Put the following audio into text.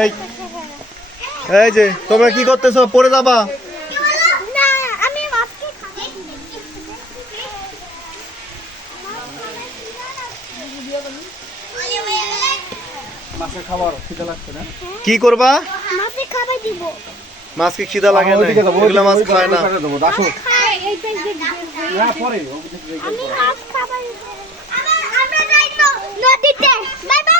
এই এই যে তোমরা কি করতেছো? পড়ে যাবা। মাছের খাবার খিদে লাগছে না? কি করবা? মাছে খাবার দিব। মাছকে খিদা লাগে না, এগুলা মাছ খায় না। আসো না পরে আমি মাছ খাবার। আমরা যাই তো নদীতে। Bye bye.